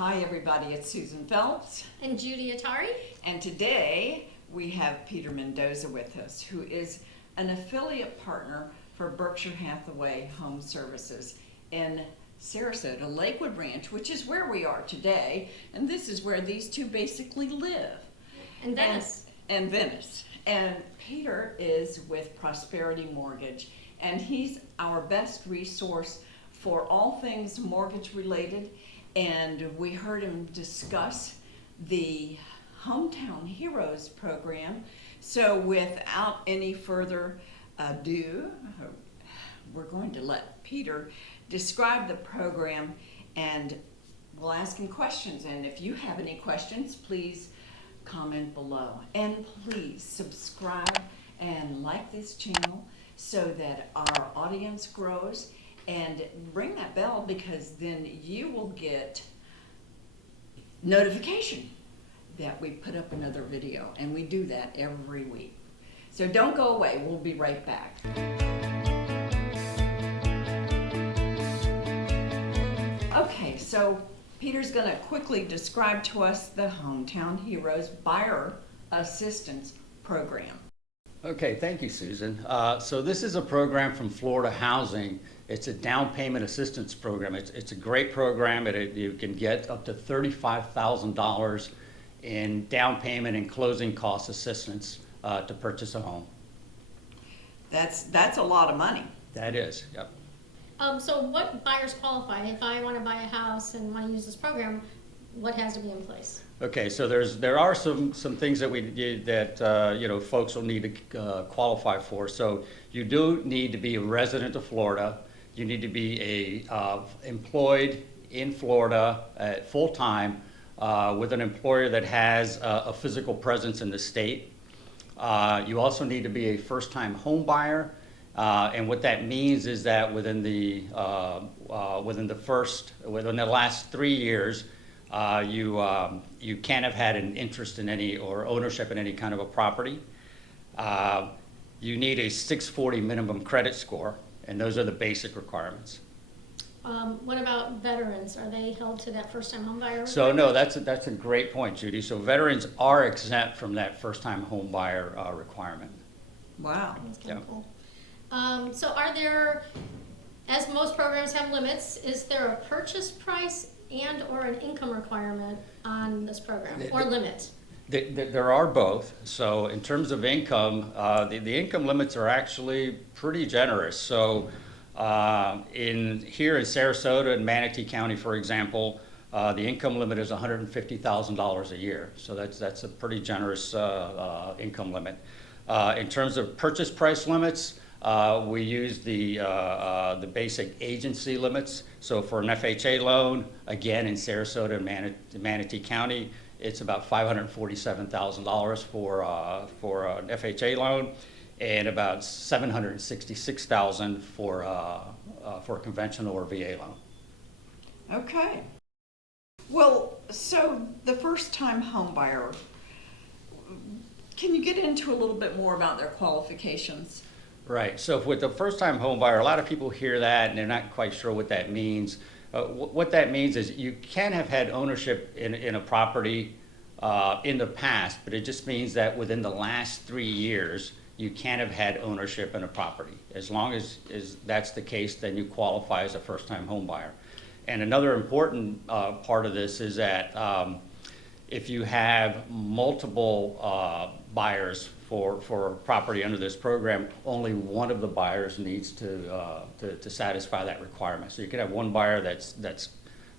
Hi everybody, it's Susan Phelps. And Judy Athari. And today we have Peter Mendoza with us, who is an affiliate partner for Berkshire Hathaway Home Services in Sarasota, Lakewood Ranch, which is where we are today. And this is where these two basically live. And Venice. And Venice. And Peter is with Prosperity Mortgage, and he's our best resource for all things mortgage related. And we heard him discuss the Hometown Heroes program. So without any further ado, we're going to let Peter describe the program, and we'll ask him questions. And if you have any questions, please comment below. And please subscribe and like this channel so that our audience grows. And ring that bell, because then you will get notification that we put up another video, and we do that every week. So don't go away, we'll be right back. Okay, so Peter's going to quickly describe to us the Hometown Heroes Buyer Assistance Program. Okay, thank you, Susan. So this is a program from Florida Housing. It's a down payment assistance program. It's a great program. You can get up to $35,000 in down payment and closing cost assistance to purchase a home. That's a lot of money. That is, yep. So what buyers qualify? If I want to buy a house and want to use this program, what has to be in place? Okay, so there are some things that we did that folks will need to qualify for. So you do need to be a resident of Florida. You need to be employed in Florida full time with an employer that has a physical presence in the state. You also need to be a first-time home buyer, and what that means is that within the last 3 years, you can't have had an interest in any or ownership in any kind of a property. You need a 640 minimum credit score, and those are the basic requirements. What about veterans? Are they held to that first-time home buyer? So no, that's a great point, Judy. So veterans are exempt from that first-time home buyer requirement. Wow. That's kind of cool. So are there, as most programs have limits, is there a purchase price and or an income requirement on this program, or limit? There are both. So in terms of income, the income limits are actually pretty generous. So here in Sarasota and Manatee County, for example, the income limit is $150,000 a year. So that's a pretty generous income limit. In terms of purchase price limits, we use the basic agency limits. So for an FHA loan, again in Sarasota and Manatee County, it's about $547,000 for an FHA loan, and about $766,000 for a conventional or VA loan. Okay. Well, so the first-time home buyer, can you get into a little bit more about their qualifications? Right. So with the first-time home buyer, a lot of people hear that and they're not quite sure what that means. What that means is you can have had ownership in a property in the past, but it just means that within the last 3 years, you can't have had ownership in a property. As long as that's the case, then you qualify as a first-time home buyer. And another important part of this is that if you have multiple buyers for property under this program, only one of the buyers needs to satisfy that requirement. So you could have one buyer that's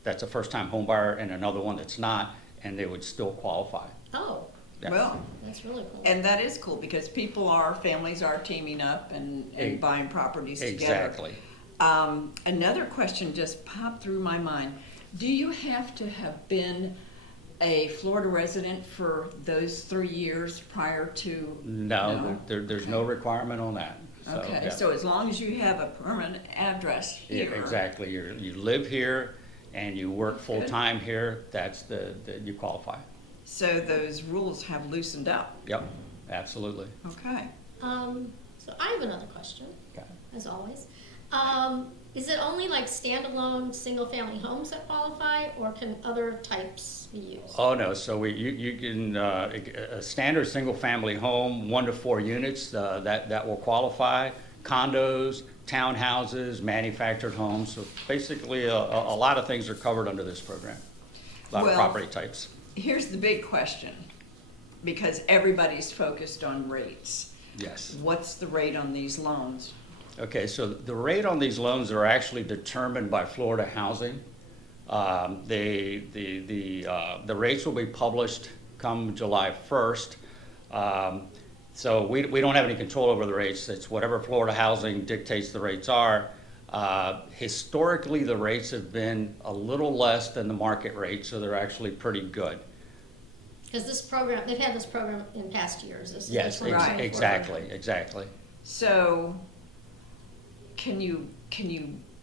a first-time home buyer and another one that's not, and they would still qualify. Oh, Yeah. Well, that's really cool. and that is cool, because families are teaming up and buying properties together. Exactly. Another question just popped through my mind. Do you have to have been a Florida resident for those 3 years prior to? No, there's no requirement on that. So, Okay, yeah. so as long as you have a permanent address Yeah, here. exactly. You live here and you work full-time here, you qualify. So those rules have loosened up. Yep, absolutely. Okay. So I have another question, Okay. as always. Is it only like standalone, single-family homes that qualify, or can other types be used? Oh, no, so you can, a standard single-family home, 1 to 4 units, that will qualify. Condos, townhouses, manufactured homes, so basically a lot of things are covered under this program. A lot of Well, property types. Here's the big question, because everybody's focused on rates. Yes. What's the rate on these loans? Okay, so the rate on these loans are actually determined by Florida Housing. The rates will be published come July 1st. So we don't have any control over the rates. It's whatever Florida Housing dictates the rates are. Historically, the rates have been a little less than the market rate, so they're actually pretty good. Because this program, they've had this program in past years. This is the Yes, 2024 exactly, exactly. So, can you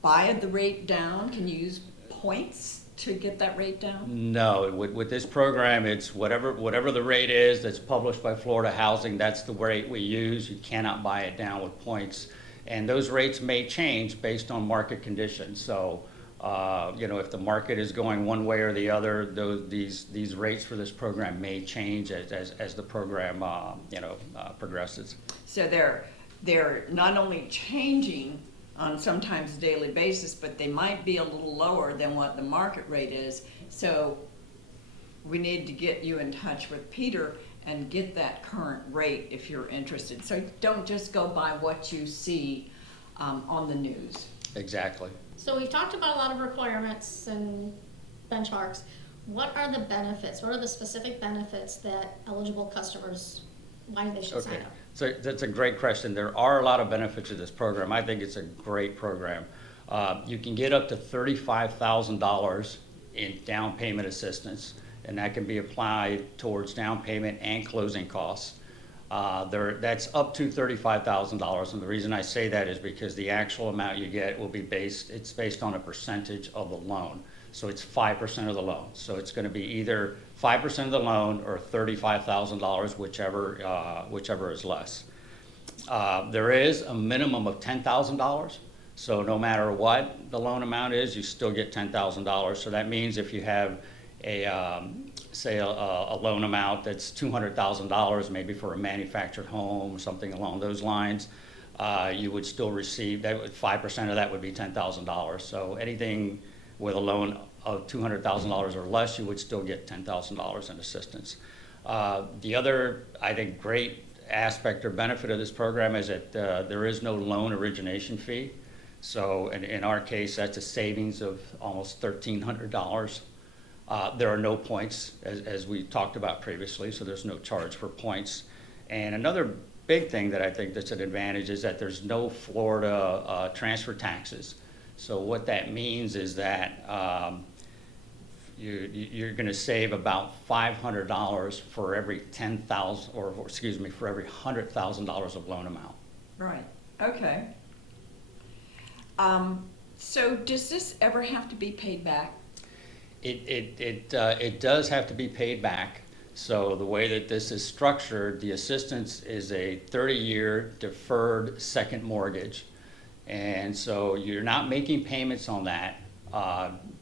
buy the rate down? Can you use points to get that rate down? No, with this program, it's whatever the rate is that's published by Florida Housing, that's the rate we use. You cannot buy it down with points. And those rates may change based on market conditions. So, if the market is going one way or the other, these rates for this program may change as the program, progresses. So they're not only changing on sometimes a daily basis, but they might be a little lower than what the market rate is. So we need to get you in touch with Peter and get that current rate if you're interested. So don't just go by what you see on the news. Exactly. So we've talked about a lot of requirements and benchmarks. What are the benefits? What are the specific benefits that eligible customers, why they should sign Okay, up? so that's a great question. There are a lot of benefits of this program. I think it's a great program. You can get up to $35,000 in down payment assistance, and that can be applied towards down payment and closing costs. That's up to $35,000, and the reason I say that is because the actual amount you get will be it's based on a percentage of the loan. So it's 5% of the loan. So it's going to be either 5% of the loan or $35,000, whichever is less. There is a minimum of $10,000. So no matter what the loan amount is, you still get $10,000. So that means if you have say a loan amount that's $200,000, maybe for a manufactured home, something along those lines, you would still receive that. 5% of that would be $10,000. So anything with a loan of $200,000 or less, you would still get $10,000 in assistance. The other, I think, great aspect or benefit of this program is that there is no loan origination fee. So in our case, that's a savings of almost $1,300. There are no points, as we talked about previously, so there's no charge for points. And another big thing that I think that's an advantage is that there's no Florida transfer taxes. So what that means is that you're going to save about $500 for every $10,000, for every $100,000 of loan amount. Right, okay. So does this ever have to be paid back? It does have to be paid back. So the way that this is structured, the assistance is a 30-year deferred second mortgage. And so you're not making payments on that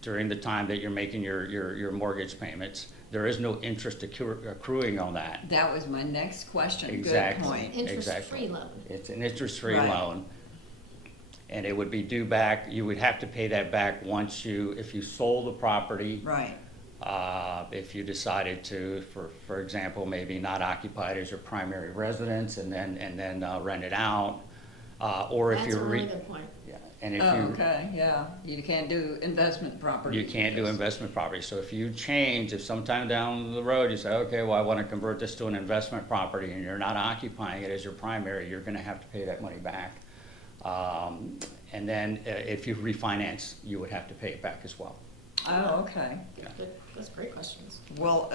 during the time that you're making your mortgage payments. There is no interest accruing on that. That was my next question. Exactly. Good point. Interest-free loan. It's an interest-free Right. loan. And it would be due back, you would have to pay that back if you sold the property. Right. If you decided to, for example, maybe not occupy it as your primary residence and then rent it out. Or if That's you're a really good point. Yeah, and if Oh, okay, yeah. You can't do investment property. you can't do investment property. So if sometime down the road you say, okay, well, I want to convert this to an investment property and you're not occupying it as your primary, you're going to have to pay that money back. And then if you refinance, you would have to pay it back as well. Oh, okay. Good. That's great questions. Well,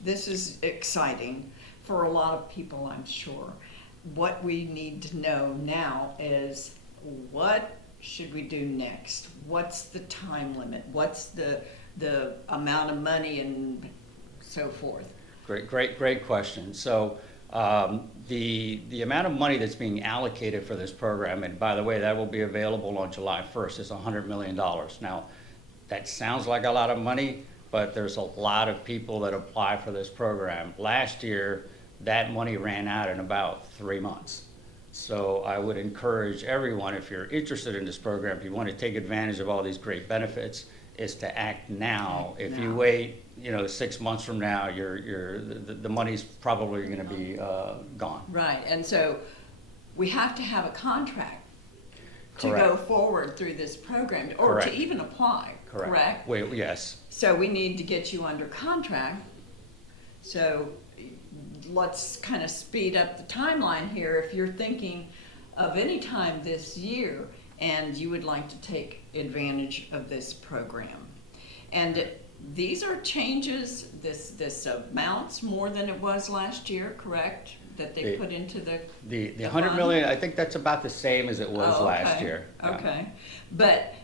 this is exciting for a lot of people, I'm sure. What we need to know now is what should we do next? What's the time limit? What's the amount of money and so forth? Great question. So The amount of money that's being allocated for this program, and by the way, that will be available on July 1st, is $100 million. Now, that sounds like a lot of money, but there's a lot of people that apply for this program. Last year, that money ran out in about 3 months. So I would encourage everyone, if you're interested in this program, if you want to take advantage of all these great benefits, is to act now. If you wait, 6 months from now, the money's probably going to be gone. Right, and so we have to have a contract to Correct. go forward through this program, or Correct. to even apply, correct? Wait, yes. So we need to get you under contract. So let's kind of speed up the timeline here. If you're thinking of any time this year and you would like to take advantage of this program. And these are changes, this amounts more than it was last year, correct? That they put into the The the 100 fund? million, I think that's about the same as it was Oh, last okay. year. Yeah. Okay, but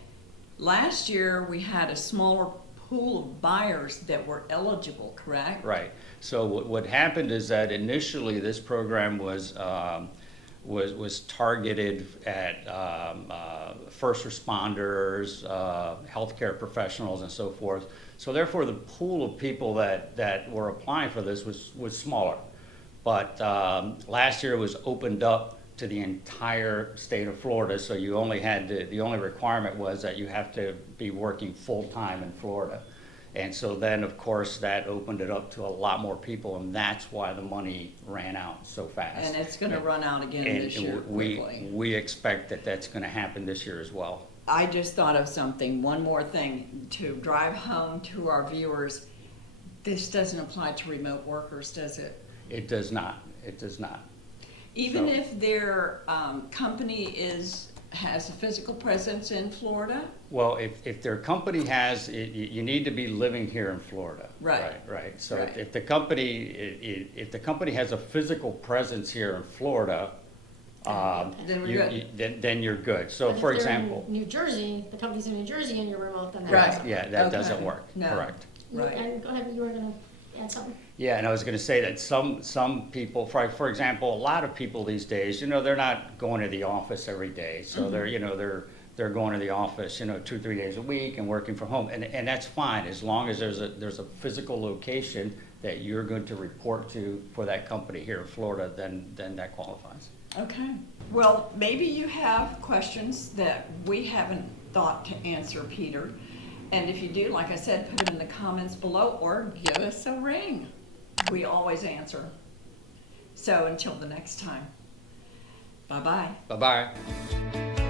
last year we had a smaller pool of buyers that were eligible, correct? Right. So what happened is that initially this program was targeted at first responders, healthcare professionals, and so forth. So therefore, the pool of people that were applying for this was smaller. But last year it was opened up to the entire state of Florida. So you only had the only requirement was that you have to be working full time in Florida. And so then, of course, that opened it up to a lot more people, and that's why the money ran out so fast. And it's gonna run out again And this year quickly. we expect that that's gonna happen this year as well. I just thought of something, one more thing, to drive home to our viewers. This doesn't apply to remote workers, does it? It does not, it does not. Even So- if their company has a physical presence in Florida? Well, if their company has, you need to be living here in Florida. Right. Right. So Right. if the company has a physical presence here in Florida, Then we're good. then you're good. So But for if they're in example, New Jersey, the company's in New Jersey and you're remote, then Right. that's. yeah, that Okay. doesn't work, No. correct. Right. And go ahead, you were gonna add something? Yeah, and I was gonna say that some people, for example, a lot of people these days, they're not going to the office every day. So they're going to the office, 2-3 days a week and working from home. And that's fine, as long as there's a physical location that you're going to report to for that company here in Florida, then that qualifies. Okay. Well, maybe you have questions that we haven't thought to answer, Peter. And if you do, like I said, put them in the comments below or give us a ring. We always answer. So until the next time, bye-bye. Bye-bye.